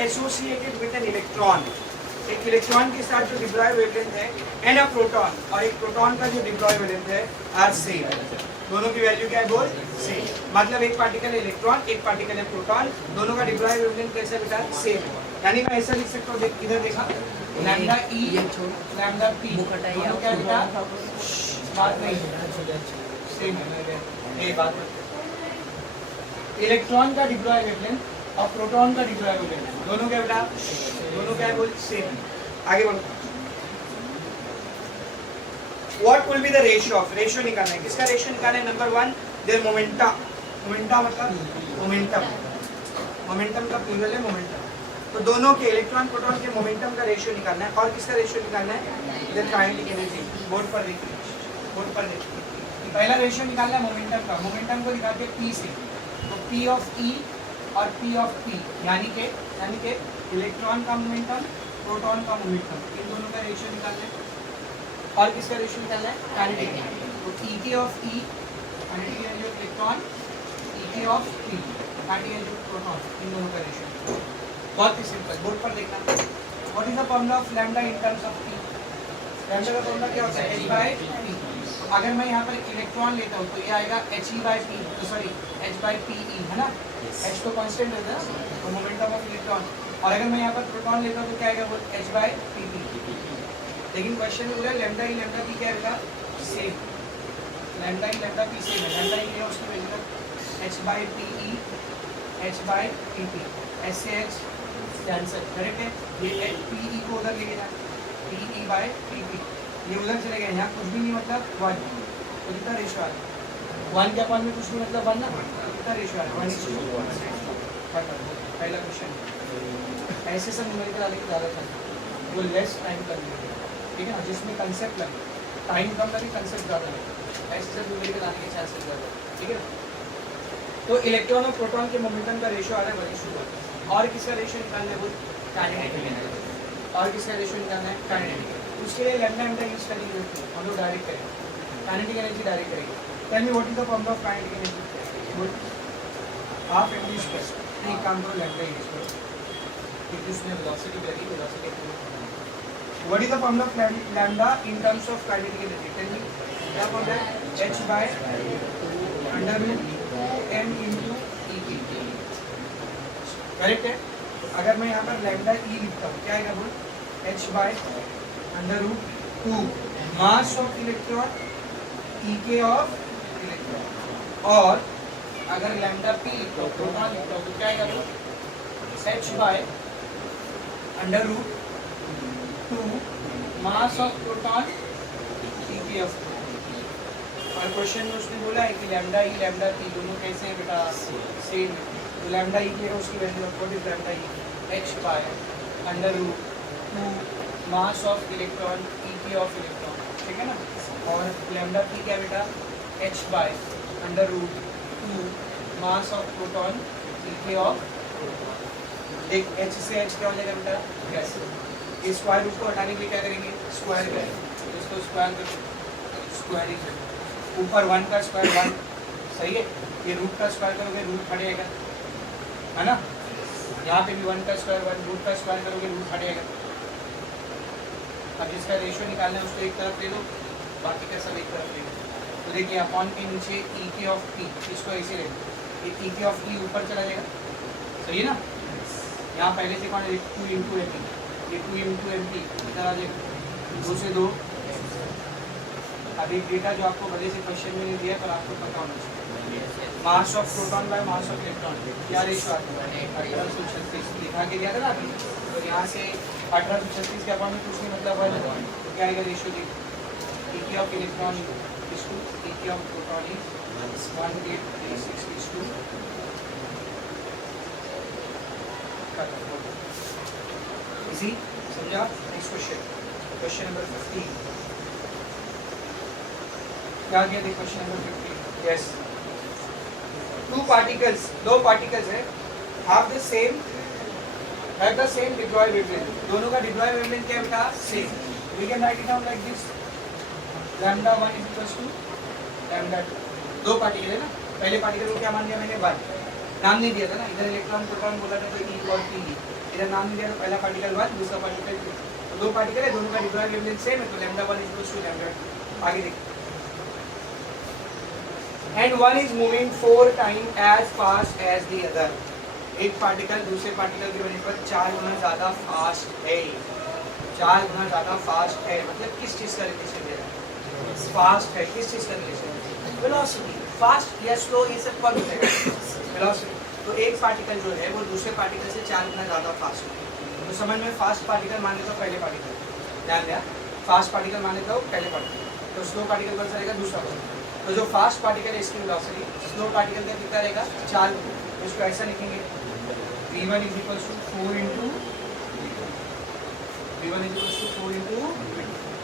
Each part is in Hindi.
एसोसिएटेड विद एन इलेक्ट्रॉन, एक इलेक्ट्रॉन के साथ जो डिप्लॉय वेवलेंथ है एंड अ प्रोटॉन, और एक प्रोटॉन का जो डिप्लॉय वेवलेंथ है आर सेम, दोनों की वैल्यू क्या है बोल सेम। मतलब एक पार्टिकल है इलेक्ट्रॉन, एक पार्टिकल है प्रोटॉन, दोनों का डिप्लॉय वेवलेंथ कैसा बेटा सेम। यानी मैं ऐसा लिख सकता हूँ, देख इधर देखा, लैम्डा ई लैम्डा पी दोनों क्या बेटा बात नहीं सेम है, ये बात इलेक्ट्रॉन का डिप्लॉय वेवलेंथ और प्रोटॉन का डिप्लॉय वेवलेंथ दोनों क्या बेटा दोनों क्या है बोल सेम। आगे बढ़ो, what will be the ratio of, ratio निकालना है, किसका रेशियो निकालना है, नंबर 1 देयर मोमेंटा, मोमेंटा मतलब मोमेंटम, मोमेंटम का प्लूरल है मोमेंटम, तो दोनों के इलेक्ट्रॉन प्रोटॉन के मोमेंटम का रेशियो निकालना है। और किसका रेशियो निकालना है, देयर काइनेटिक एनर्जी, बोर्ड पर देखिए, बोर्ड पर देखिए, पहला रेशियो निकालना है मोमेंटम का, मोमेंटम को निकालते हैं P से, तो P ऑफ E और P ऑफ P यानी के इलेक्ट्रॉन का मोमेंटम प्रोटॉन का मोमेंटम, इन दोनों का रेशियो निकालना है। और किसका रेशियो निकालना है, काइनेटिक एनर्जी, तो EK of E kinetic energy of electron, EK of P kinetic energy of proton, इन दोनों का रेशियो। बहुत ही सिंपल, बोर्ड पर देखना, what is the formula of lambda in terms of P, lambda का फॉर्मूला क्या होता है, H/P। अगर मैं यहाँ पर इलेक्ट्रॉन लेता हूँ तो ये आएगा He/P, सॉरी H/PE है ना, H तो कांस्टेंट रहता है तो मोमेंटम ऑफ इलेक्ट्रॉन, और अगर मैं यहाँ पर प्रोटॉन लेता हूँ तो क्या आएगा वो H/PP। लेकिन क्वेश्चन में बोला लैम्डा ई लैम्डा पी क्या रहेगा सेम, लैम्डा ई लैम्डा पी सेम है, लैम्डा ई है उसकी वैल्यू H/PE H/PP, S से H कैंसिल करेक्ट है, ये PE को उधर लेके जाए PE/PP, ये उधर चले गए, यहाँ कुछ भी नहीं मतलब 1, तो कितना रेशियो आ रहा है 1 के अपॉन में कुछ भी मतलब 1 ना, कितना रेशियो आ रहा है 1:1। पहला क्वेश्चन ऐसे सब न्यूमेरिकल आने की ज़्यादा था, वो लेस टाइम कर लेंगे, ठीक है ना, जिसमें कंसेप्ट लगे, टाइम कम लगे कंसेप्ट ज़्यादा लगे, ऐसे सब न्यूमेरिकल आने के चांसेस ज़्यादा, ठीक है ना। तो इलेक्ट्रॉन और प्रोटॉन के मोमेंटम का रेशियो आ रहा है 1:1, और किसका रेशियो निकालना है वो काइनेटिक एनर्जी, और किसका रेशियो निकालना है काइनेटिक, उसके लिए लैम्डा लैम्डा यूज करेंगे, हम लोग डायरेक्ट करेंगे काइनेटिक एनर्जी डायरेक्ट करेंगे। Tell me what is the formula of kinetic energy, good half mv square, नहीं काम करो लैम्डा यूज करो क्योंकि उसमें वेलोसिटी लगी, velocity what is the formula of lambda in terms of kinetic energy, tell me क्या फॉर्मूला है, H/√m into E करेक्ट है। अगर मैं यहाँ पर लैम्डा ई लिखता हूँ क्या आएगा बोल, H/√2 mass of electron EK of electron, और अगर लैम्डा पी लिखता हूँ प्रोटॉन लिखता हूँ तो क्या आएगा बोल, H/√2 mass of proton EK of, और क्वेश्चन में उसने बोला है कि लैम्डा ई लैम्डा पी दोनों कैसे हैं बेटा सेम, तो लैम्डा ई की है उसकी value what is lambda E, H/√2 mass of electron EK of electron, ठीक है ना, और लैम्डा पी क्या बेटा H/√2 mass of proton EK of, एक H से H क्या हो जाएगा बेटा कैसे, इस स्क्वायर रूट को हटाने के लिए क्या करेंगे स्क्वायर करेंगे, इसको स्क्वायर कर स्क्वायरिंग, ऊपर 1 का स्क्वायर 1 सही है, ये रूट का स्क्वायर करोगे रूट हट जाएगा है ना, यहाँ पे भी 1 का स्क्वायर 1, रूट का स्क्वायर करोगे रूट हट जाएगा। अब जिसका रेशियो निकालना है उसको एक तरफ ले लो, बाकी का सब एक तरफ ले लो, तो देखिए अपॉन के नीचे EK ऑफ P, इसको ऐसे ले लो, ये EK ऑफ E ऊपर चला जाएगा सही है ना, यहाँ पहले से कौन है 2 into MP, ये 2 into MP इधर आ जाएगा 2 से 2। अभी डेटा जो आपको बड़े से क्वेश्चन में नहीं दिया पर आपको पता होना चाहिए, mass of proton by mass of electron क्या रेशियो आता है 1836 लिखा के दिया था ना अभी, तो यहाँ से 1836 के अपॉन में कुछ नहीं मतलब 1 तो क्या आएगा रेशियो देखिए, EK of electron is to EK of proton is 1:836 easy समझा। नेक्स्ट क्वेश्चन, क्वेश्चन नंबर 15 क्या गया देखो, क्वेश्चन नंबर 15, यस दो पार्टिकल्स है have the same de Broglie wavelength, दोनों का डिप्लॉय वेवलेंथ क्या बेटा same, we can write it down like this λ1 = λ2, दो पार्टिकल है ना, पहले पार्टिकल को क्या मान दिया मैंने 1, नाम नहीं दिया था ना, इधर इलेक्ट्रॉन प्रोटॉन बोला था तो E और P, इधर नाम नहीं दिया तो पहला पार्टिकल 1, दूसरा पार्टिकल 2, तो दो पार्टिकल है, दोनों का डिफरेंट वेवलेंथ सेम है, तो लैम्डा 1 इक्वल्स टू लैम्डा 2। आगे देखिए, and one is moving 4 time as fast as the other. एक पार्टिकल दूसरे पार्टिकल के होने पर 4 गुना ज़्यादा फास्ट है, 4 गुना ज़्यादा फास्ट है, मतलब किस चीज़ का रिलेशन दे रहा है? फास्ट है, किस चीज़ का रिलेशन? वेलोसिटी। फास्ट या स्लो ये सब कौन बताएगा? वेलोसिटी। तो एक पार्टिकल जो है वो दूसरे पार्टिकल से 4 गुना ज़्यादा फास्ट है, तो समझ में फास्ट पार्टिकल मान लेता हूँ पहले पार्टिकल, ध्यान दिया, फास्ट पार्टिकल मान लेता हूँ पहले पार्टिकल, तो स्लो पार्टिकल कौन सा रहेगा? दूसरा पार्टिकल। तो जो फास्ट पार्टिकल है इसकी वेलोसिटी स्लो पार्टिकल का कितना रहेगा? 4 गुना। तो इसको ऐसा लिखेंगे, v1 is equals to 4 into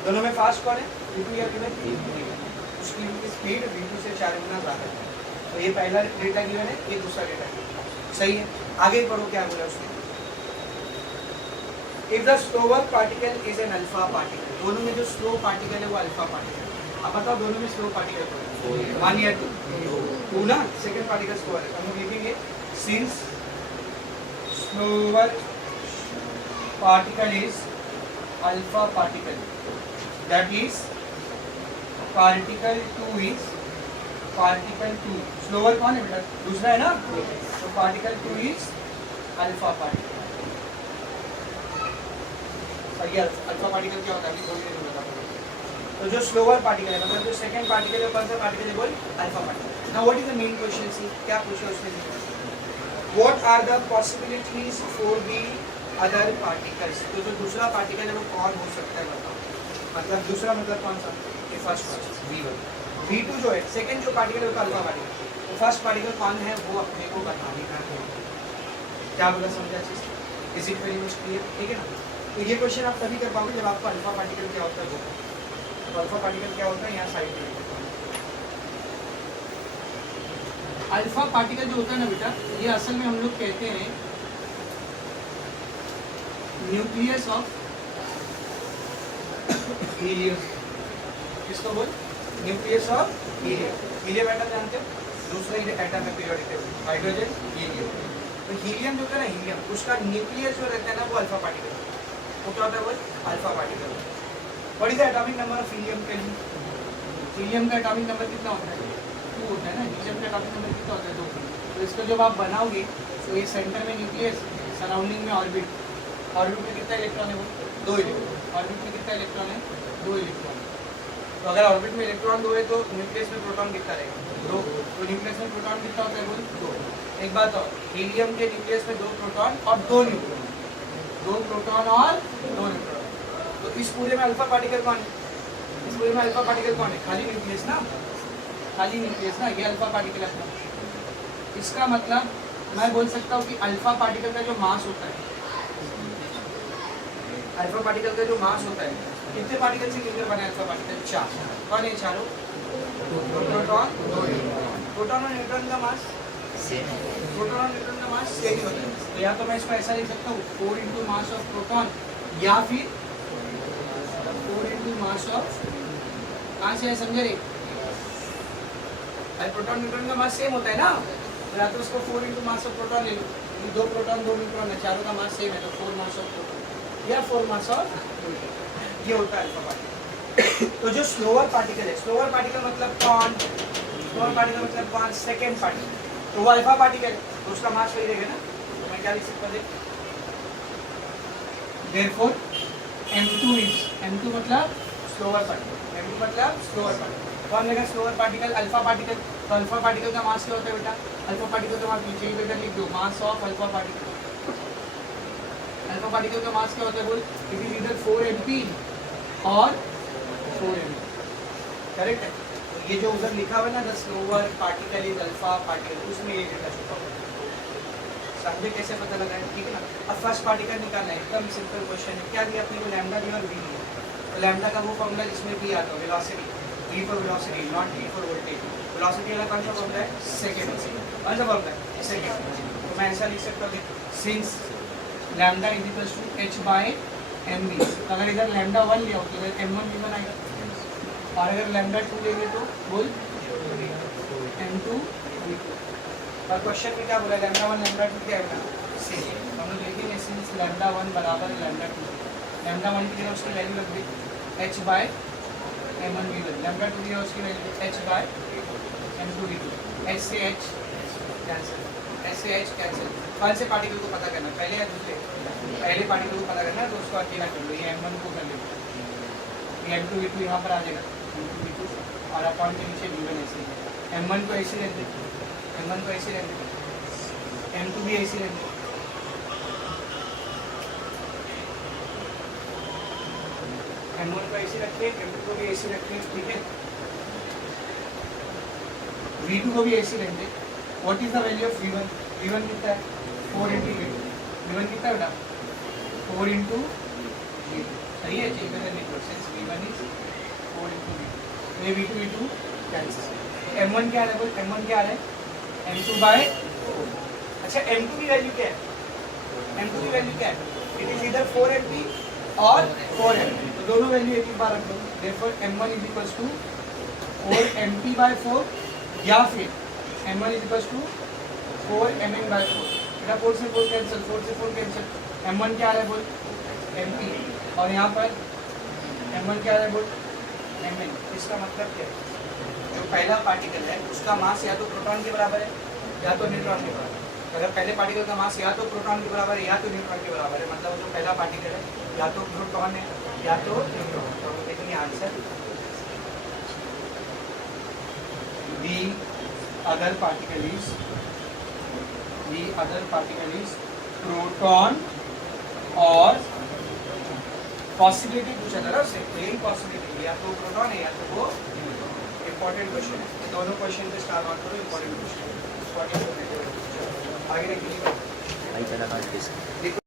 दोनों में फास्ट कौन है? v2 या v1? उसकी स्पीड v2 से 4 गुना ज़्यादा है। तो ये पहला डेटा गिवन है, ये दूसरा डेटा गिवन है, सही है। आगे पढ़ो क्या बोला उसने, if the slower particle is an alpha particle, दोनों में जो स्लो पार्टिकल है वो अल्फा पार्टिकल। अब बताओ दोनों में स्लो पार्टिकल कौन है? 1 या 2 ना, सेकंड पार्टिकल स्लोअर है, तो हम लिखेंगे since slower particle is alpha particle, that is particle 2 slower कौन है बेटा? दूसरा है ना, तो पार्टिकल 2 इज अल्फा पार्टिकल। और ये अल्फा पार्टिकल क्या होता है? थोड़ी देर में बताऊंगा। तो जो स्लोअर पार्टिकल है, मतलब जो सेकंड पार्टिकल है, कौन सा पार्टिकल है? बोल alpha particle. Now what is the main question? See क्या पूछा उसने, what are the possibilities for the other particles. तो जो दूसरा पार्टिकल है वो कौन हो सकता है बताओ? मतलब दूसरा मतलब कौन सा? ये फर्स्ट पार्टिकल v1, v2 जो है सेकंड जो पार्टिकल है वो अल्फा पार्टिकल, तो फर्स्ट पार्टिकल कौन है वो अपने को बताने का है। क्या बोला, समझा चीज? Is it very much clear? ठीक है ना। तो ये क्वेश्चन आप तभी कर पाओगे जब आपको अल्फा पार्टिकल क्या होता है वो, तो अल्फा पार्टिकल क्या होता है यहाँ साइड में। अल्फा पार्टिकल जो होता है ना बेटा, ये असल में हम लोग कहते हैं न्यूक्लियस ऑफ हीलियम। किसको बोल? Nucleus of helium. Helium atom जानते हो? दूसरा एटम है पीरियोडिक टेबल, हाइड्रोजन हीलियम। तो हीलियम जो होता है ना, हीलियम, उसका न्यूक्लियस जो रहता है ना वो अल्फा पार्टिकल, वो क्या होता है? वो alpha particle. What is the atomic number of helium? के लिए हीलियम का एटॉमिक नंबर कितना होता है? 2 होता है ना। हीलियम का एटॉमिक नंबर कितना होता है? 2। तो इसको जब आप बनाओगे तो ये सेंटर में न्यूक्लियस, सराउंडिंग में ऑर्बिट, ऑर्बिट में कितना इलेक्ट्रॉन है? वो 2 इलेक्ट्रॉन। ऑर्बिट में कितना इलेक्ट्रॉन है? 2 इलेक्ट्रॉन। तो अगर ऑर्बिट में इलेक्ट्रॉन 2 है तो न्यूक्लियस में प्रोटॉन कितना रहेगा? 2। तो न्यूक्लियस में प्रोटॉन कितना होता है? बोल 2। एक बात और, हीलियम के न्यूक्लियस में 2 प्रोटॉन और 2 न्यूट्रॉन, 2 प्रोटॉन और 2 न्यूट्रॉन। तो इस पूरे में अल्फा पार्टिकल कौन है? इस पूरे में अल्फा पार्टिकल कौन है? खाली न्यूक्लियस ना, खाली न्यूक्लियस ना, ये अल्फा पार्टिकल है। इसका मतलब मैं बोल सकता हूँ कि अल्फा पार्टिकल का जो मास होता है, अल्फा पार्टिकल का जो मास होता है, कितने पार्टिकल से मिलकर बना है अल्फा पार्टिकल? 4। कौन है चारों? Proton, 2 neutron. प्रोटॉन और न्यूट्रॉन का मास सेम, प्रोटॉन और न्यूट्रॉन का मास सेम ही होता है। तो या तो मैं इसको ऐसा लिख सकता हूँ 4 इंटू मास ऑफ प्रोटॉन, या फिर 4 इंटू मास ऑफ, कहाँ से है समझे रे? प्रोटॉन न्यूट्रॉन का मास सेम होता है ना, तो या तो उसको 4 इंटू मास ऑफ प्रोटॉन ले लो, 2 प्रोटॉन 2 न्यूट्रॉन है, चारों का मास सेम है, तो 4 मास ऑफ प्रोटॉन या 4 मास ऑफ न्यूट्रॉन, ये होता है अल्फा पार्टिकल। तो जो स्लोअर पार्टिकल है, स्लोअर पार्टिकल मतलब कौन? स्लोअर पार्टिकल मतलब कौन? सेकेंड पार्टिकल, तो वो अल्फा पार्टिकल है, तो उसका मास वही रहेगा ना। तो मैं क्या लिख सकता हूँ? देयरफॉर M2 इज, M2 मतलब स्लोअर पार्टिकल, M2 मतलब स्लोअर पार्टिकल। कौन लेगा स्लोअर पार्टिकल? Alpha particle. तो अल्फा पार्टिकल का मास क्या होता है बेटा? अल्फा पार्टिकल का मास नीचे ही बेटा लिख दो, mass of alpha particle. Alpha particle का मास क्या होता है बोल? इट इज इधर 4 mp और 4 mp, करेक्ट है। तो ये जो उधर लिखा हुआ है ना, the slower particle is alpha particle, उसमें ये डेटा छुपा हुआ है। समझे कैसे पता लगा है? ठीक है ना। अब फर्स्ट पार्टिकल निकालना है, एकदम सिंपल क्वेश्चन है। क्या दिया अपने को? लैम्डा दिया और v दिया। तो लैम्डा का वो फॉर्मूला जिसमें v आता है, velocity, v for velocity, not v for voltage. Velocity वाला कौन सा फॉर्मूला है? सेकंड। कौन सा फॉर्मूला है? सेकंड। तो मैं ऐसा लिख सकता हूँ, since lambda is equals to h/mv। अगर इधर लैम्डा 1 लिया हो तो इधर m1 v1 आएगा, और अगर लैम्डा 2 लेंगे तो बोल m2 v2। और क्वेश्चन में क्या बोला? लैम्डा 1 लैम्डा 2 क्या है? सेम। हम लोग लिखेंगे सिंस लैम्डा 1 बराबर लैम्डा 2। लैम्डा 1 की जगह उसकी वैल्यू रख दी h bye m1 v1, lambda 2 की जगह उसकी value h by m2 v2। h से h कैंसिल, h से h कैंसिल। कौन से पार्टिकल को पता करना, पहले या दूसरे? पहले पार्टिकल को पता करना है तो उसको अकेला कर लो, ये m1 को कर लो, ये m2 v2 यहाँ पर आ जाएगा, m2 v2 और अपॉन के नीचे v1 ऐसे ही। m1 को ऐसे रख दे, m1 को ऐसे रख दे, m2 भी ऐसे रख दे, m1 को ऐसे रखिए, m2 को भी ऐसे रखिए, ठीक है। v2 को भी ऐसे रख दे। What is the value of v1? v1 कितना है? 4 into v2। v1 कितना बेटा? 4 into v2। सही है, चेक करना नहीं since v1 is 4 into v2। तो ये v2 कैंसिल। m1 क्या है? m1 क्या है? m2 by 4। अच्छा, m2 की वैल्यू क्या है? m2 की वैल्यू क्या है? इट इज इधर 4 mp और 4 mp, तो दोनों वैल्यू एक बार रख दो। Therefore m1 is equals to 4 mp by 4 या फिर m1 is equals to 4 mn by 4। बेटा 4 से 4 कैंसिल, 4 से 4 कैंसिल। m1 क्या है बोल? mp, और यहाँ पर m1 क्या है बोल? mn। इसका मतलब क्या है? जो पहला पार्टिकल है उसका मास या तो प्रोटॉन के बराबर है या तो न्यूट्रॉन के बराबर है। अगर पहले पार्टिकल का मास या तो प्रोटॉन के बराबर है या तो न्यूट्रॉन के बराबर है, मतलब जो पहला पार्टिकल है या तो प्रोटॉन है या तो न्यूट्रॉन। तो हम देखेंगे answer, the other particle is proton और पॉसिबिलिटी पूछा था ना उससे, यही पॉसिबिलिटी, या तो प्रोटॉन है या तो वो इंपॉर्टेंट क्वेश्चन है। दोनों क्वेश्चन पे स्टार मार्क करो, इंपॉर्टेंट क्वेश्चन है। आगे रखिए।